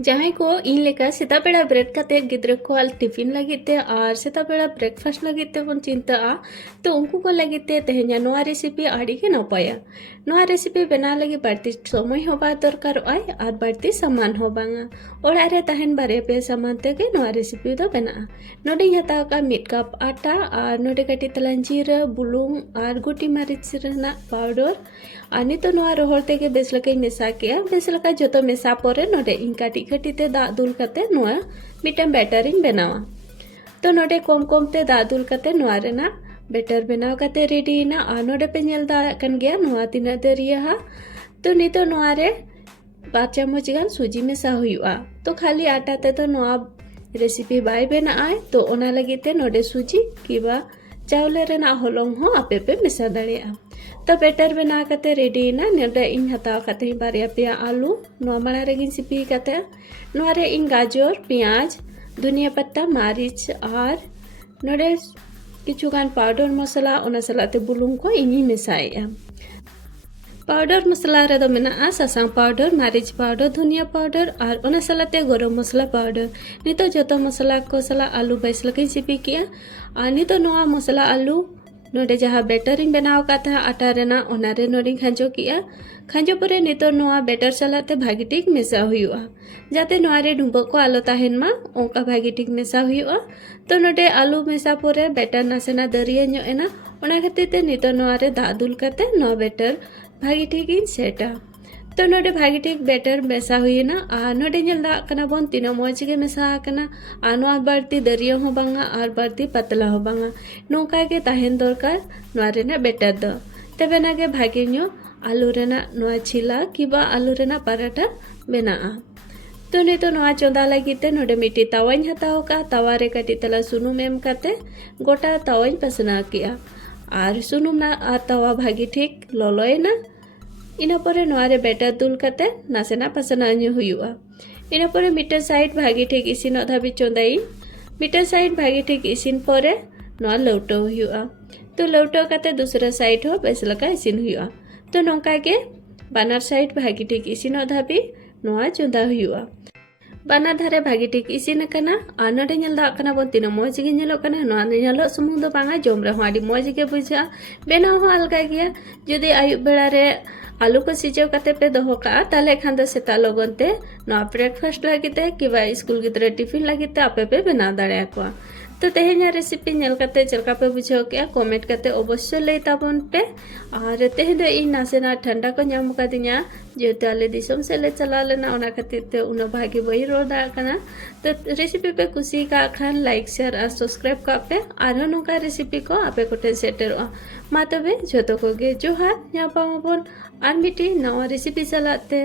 जहाँ को इन लेका सेता बेड़ा ब्रेड काते गिद्र को आल टिफिन लगिते और सेता बेड़ा ब्रेकफास्ट लगिते बन चिंता तो उनको को लगिते तेहना नोआ रेसिपी आड़ी के नपाया नोआ रेसिपी बना लगी बढ़ती समय होबा दरकार आय और बढ़ती सामान हो बांगा ओड़ा रे तहन बारे पे सामान तेगे नोआ रेसिपी दो बना नोडे हताव का मिड कप आटा और नोडे कटी तलान जीरा बुलुंग और गुटी मरीच रना पाउडर और नितो नोआ रोहर तेगे बेस लगे मेसा किया बेस लगा जोतो मेसा पोरे नोडे इनका कटी ते दा दुल कते नोआ मिटम बैटरिंग बनावा तो नोडे कोम कोम ते दा दुल कते नोआ रेना बैटर बनाव कते रेडी ना आ नोडे पे नेल दा कन गया नोआ तिना दरिया हा तो नितो नोआ रे 2 चम्मच गान सूजी मेसा हुआ तो खाली आटा ते तो नोआ रेसिपी बाय बना आए तो ओना लगी ते नोडे सूजी किबा चावले रेना होलोंग हो आपे पे मेसा दाड़िया तो बैटर बना कते रेडी ना नोडे इन हताव कते बारिया पिया आलू नोआ माना रेगिन सिपी कते नोआ रे इन गाजर पियाज धनिया पत्ता मारिच और नोडे किचुगान पाउडर मसला ओना सलाते बुलुंग को इनी मेसाया पाउडर मसला रे दो मेना सासांग पाउडर मारिच पाउडर धनिया पाउडर और ओना सलाते गरम मसला पाउडर नितो जतो मसला को सला आलू बैस लगे सिपी किया और नितो नोआ मसला आलू नोडे जहाँ बैटरिंग बनाव का था आटा रेना ओना रे नोडिंग खांजो किया खांजो परे नितो नोआ बैटर चलाते भागी ठीक मेसा हुआ जाते नोआ रे डुंबो को आलो ताहेन मा ओंका भागी ठीक मेसा हुआ तो नोडे आलू मेसा परे बैटर नासेना दरिया ᱧᱚᱜ एना ओना खातिर ते नितो नोआ रे दा दुल कते नोआ बैटर भागी ठीक इन सेटा तो नोडे भागी ठीक बैटर मेसा हुईना आ नोडे नेल दा कना बोन तीनो मौज गे मेसा कना आ नोआ बढ़ती दरिया हो बांगा और बढ़ती पतला हो बांगा नोका के ताहेन दरकार नोआ रेना बैटर दो तबे ना के भागी ᱧᱚᱜ आलू रेना नोआ छिला किबा आलू रेना पराठा बना तो नहीं तो नोआ चोंदा लगी ते नोडे मिट्टी तावाइन हताव का तावा रे कटी तला सुनुम एम कते गोटा तावाइन पसना किया और सुनुम ना आ तावा भागी ठीक लोलोयना इना परे नोआ रे बैटर दुल कते नासेना पसना हुआ इना परे मीटर साइड भागी ठीक इसिन धाबी चोंदाई मीटर साइड भागी ठीक इसिन परे नोआ लौटो हुआ तो लौटो कते दूसरा साइड हो बेस लगा इसिन हुआ तो नौका के बानार साइड भागी ठीक इसिन धाबी नोआ चोंदा हुआ बाना धारे भागी ठीक इसिन कना आ नोडे नेल दा कना बोन तीनो मौज गे नेलो कना नोआ नेलो सुमुंग दो बांगा जोम रे हो आडी मौज गे बुझा बेनाव हो अलगा गया जदि आयु बेड़ा रे आलू को सिजाव कते पे दोहो का ताले खान दो सेता लगनते नोआ ब्रेकफास्ट लगिते किबा स्कूल गिद्रे टिफिन लगिते आपे पे बना दाड़े को तो तेहेना रेसिपी नेल कते चलका पे बुझाव के कमेंट कते अवश्य लई ताबन पे और तेहे दो इन नासेना ठंडा को नाम कदिया जेते आले दिसम से ले चला लेना ओना खातिर ते उना भागी बई रोड दा कना तो रेसिपी पे खुशी का खान लाइक शेयर और सब्सक्राइब का पे आरो नोका रेसिपी को आपे कोटे सेटर मा तबे जतो को गे जोहार ᱧᱟᱯᱟᱢ ᱟᱵᱚᱱ आर मिट्टी नवा रेसिपी चलाते।